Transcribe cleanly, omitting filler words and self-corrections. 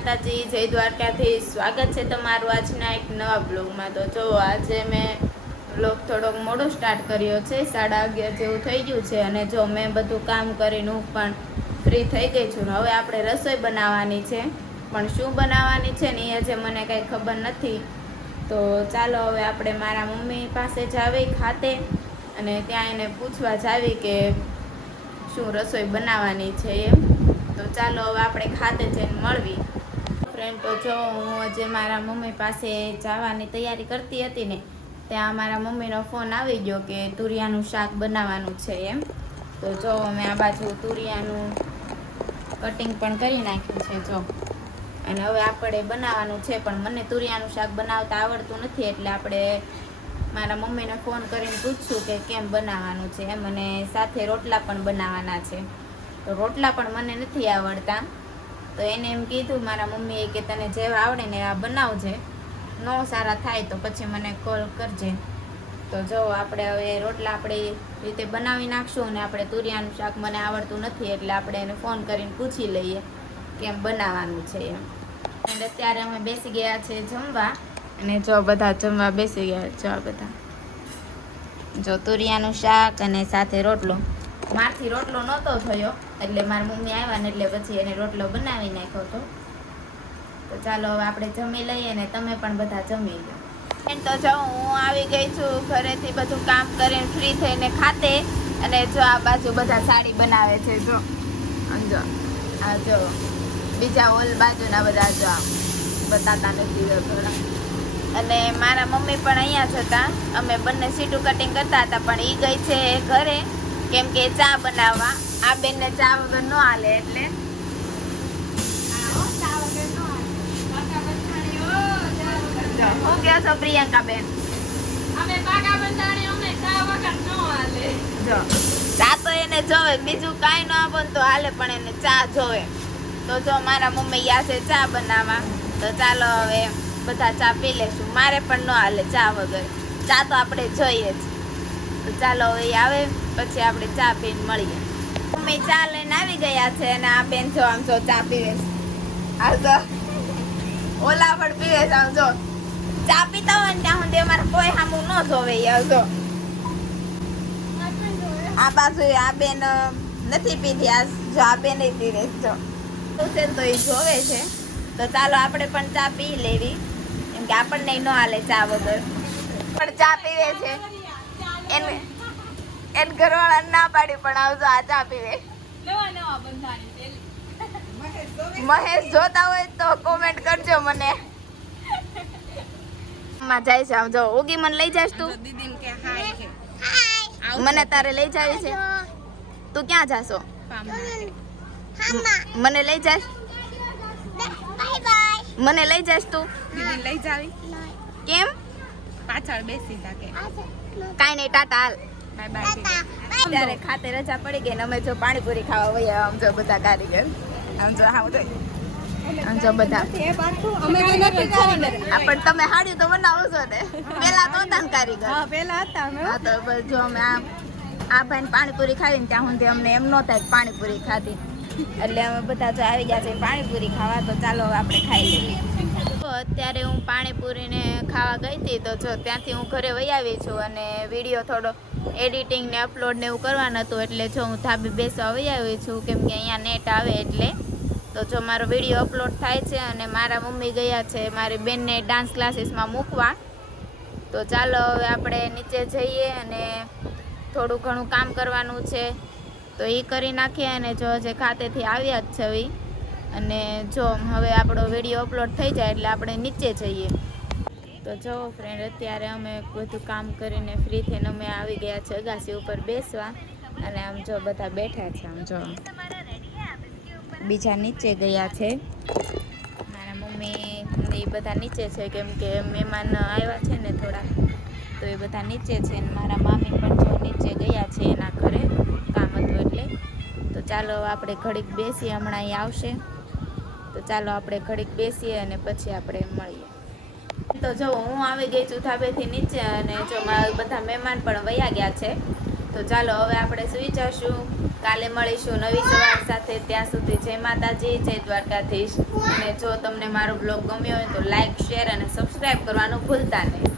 માતાજી, જય દ્વારકાધીશ. સ્વાગત છે તમારું આજના એક નવા બ્લોગમાં. તો જો આજે મેં બ્લોગ થોડોક મોડો સ્ટાર્ટ કર્યો છે, 11:30 જેવું થઈ ગયું છે. અને જો મેં બધું કામ કરીને હું પણ ફ્રી થઈ ગઈ છું. હવે આપણે રસોઈ બનાવવાની છે, પણ શું બનાવવાની છે ને એ આજે મને કંઈ ખબર નથી. તો ચાલો હવે આપણે મારા મમ્મી પાસે જાવી ખાતે, અને ત્યાં એને પૂછવા જાવી કે શું રસોઈ બનાવવાની છે એમ. તો ચાલો હવે આપણે ખાતે જઈને મળવી. ફ્રેન્ડ, તો જો હું આજે મારા મમ્મી પાસે જવાની તૈયારી કરતી હતી ને, ત્યાં મારા મમ્મીનો ફોન આવી ગયો કે તુરિયાનું શાક બનાવવાનું છે એમ. તો જો મેં આ બાજુ તુરિયાનું કટિંગ પણ કરી નાખ્યું છે જો. અને હવે આપણે બનાવવાનું છે, પણ મને તુરિયાનું શાક બનાવતા આવડતું નથી, એટલે આપણે મારા મમ્મીને ફોન કરીને પૂછશું કે કેમ બનાવવાનું છે એમ. અને સાથે રોટલા પણ બનાવવાના છે. તો રોટલા પણ મને નથી આવડતા, તો એને એમ કીધું મારા મમ્મીએ કે તને જેવા આવડે ને એવા બનાવજે, નો સારા થાય તો પછી મને કોલ કરજે. તો જો આપણે હવે રોટલા આપણી રીતે બનાવી નાખશું, અને આપણે તુરિયાનું શાક મને આવડતું નથી, એટલે આપણે એને ફોન કરીને પૂછી લઈએ કેમ બનાવવાનું છે એમ. અને અત્યારે અમે બેસી ગયા છે જમવા, અને જો બધા જમવા બેસી ગયા. જો આ બધા જો તુરિયાનું શાક અને સાથે રોટલો. મારથી રોટલો નહોતો થયો, એટલે મારી મમ્મી આવ્યા ને એટલે પછી એને રોટલો બનાવી નાખ્યો હતો. તો ચાલો હવે આપણે જમી લઈએ, ને તમે પણ બધા જમી લો. તો જો હું આવી ગઈ છું ઘરેથી, બધું કામ કરીને ફ્રી થઈને ખાતે. અને જો આ બાજુ બધા સાડી બનાવે છે જો. જો આ જો બીજા ઓલ બાજુના બધા જો બતાતા નથી થોડા. અને મારા મમ્મી પણ અહીંયા જ હતા. અમે બંને સીટું કટિંગ કરતા હતા, પણ એ ગઈ છે ઘરે, કેમ કે ચા બનાવવા. આ બેનને ચા વગર ન હાલે, એટલે હું કહો છો પ્રિયંકા બેન? જો ચા તો એને જોવે, બીજું કાંઈ ન આપો તો હાલે, પણ એને ચા જોવે. તો જો મારા મમ્મી ગયા છે ચા બનાવવા. તો ચાલો હવે બધા ચા પી લેશું. મારે પણ ન હાલે ચા વગર, ચા તો આપણે જોઈએ જ. તો ચાલો હવે આવે પછી આપણે ચા પીને મળીએ. મમ્મી ચા લઈને આવી ગયા છે, અને આ બેન જો આમ જો ચા પીવે છે. આ જો ઓલા પણ પીવે છે. આમ જો ચા પીતા હોય ને ત્યાં સુધી અમારે કોઈ સામું ન જોવે. જો આ બાજુ આ બેન નથી પીધી, આ જો આ બેન પીવે જો છે, તો એ જોવે છે. તો ચાલો આપણે પણ ચા પી લેવી, કેમ કે આપણને ન હાલે ચા વગર. પણ ચા પીવે છે. એને ઘરવાળા ના પાડી, પણ આવજો આ ચા પીવે. મહેશ જોતા હોય તો કોમેન્ટ કરજો મને. માં જાય છે. આમ જો ઓગી મને લઈ જાશ તું? મને તારે લઈ જાવી છે. તું ક્યાં જાશો? મને લઈ જાશ? મને લઈ જાશ તું? લઈ જાવી કેમ? પાછળ બેસી જાકે. કાઈ નહીં, ટાટા હાલ. Bye bye. ત્યારે ખાતે રજા પડી ગઈ ને અમે જો પાણીપુરી ખાવા વયા. આમ જો બધા કારીગર, આમ જો હા આમ જો બધા. પણ તમે હાડી તો બનાવો છો ને? પેલા તો હતા ને કારીગર? હા, પેલા હતા અમે. હા, તો બસ જો અમે આ ભાઈ પાણીપુરી ખાવી ને ત્યાં સુધી અમને એમ ન થાય પાણીપુરી ખાધી, એટલે અમે બધા જો આવી ગયા છે પાણીપુરી ખાવા. તો ચાલો હવે આપણે ખાઈ લઈએ. તો અત્યારે હું પાણીપુરીને ખાવા ગઈ હતી, તો જો ત્યાંથી હું ઘરે વહી આવી છું, અને વિડીયો થોડો એડિટિંગ ને અપલોડ ને એવું કરવાનું હતું, એટલે જો હું ધાબે બેસવા વહી આવી છું, કેમ કે અહીંયા નેટ આવે એટલે. તો જો મારો વિડીયો અપલોડ થાય છે, અને મારા મમ્મી ગયા છે મારી બેનને ડાન્સ ક્લાસીસમાં મૂકવા. તો ચાલો હવે આપણે નીચે જઈએ, અને થોડું ઘણું કામ કરવાનું છે તો એ કરી નાખીએ. અને જો જે ખાતેથી આવ્યા જ છે, અને જો હવે આપણો વિડીયો અપલોડ થઈ જાય એટલે આપણે નીચે જઈએ. તો જો ફ્રેન્ડ, અત્યારે અમે બધું કામ કરીને ફ્રી થઈને અમે આવી ગયા છે અગાસી ઉપર બેસવા. અને આમ જો બધા બેઠા છે. આમ જો બીજા નીચે ગયા છે. મારા મમ્મી એ બધા નીચે છે, કેમ કે મહેમાન આવ્યા છે ને થોડા, તો એ બધા નીચે છે. અને મારા મામી પણ જો નીચે ગયા છે એના ઘરે, કામ હતું એટલે. તો ચાલો આપણે ઘડીક બેસીએ, હમણાં અહીં આવશે. તો ચાલો આપણે ઘડીક બેસીએ અને પછી આપણે મળીએ. તો જો હું આવી ગઈ છું ધાબેથી નીચે, અને જો મારા બધા મહેમાન પણ વયા ગયા છે. તો ચાલો હવે આપણે સુઈ જશું. કાલે મળીશું નવી સવાર સાથે. ત્યાં સુધી જય માતાજી, જય દ્વારકાધીશ. અને જો તમને મારો બ્લોગ ગમ્યો હોય તો લાઈક, શેર અને સબસ્ક્રાઈબ કરવાનું ભૂલતા નહીં.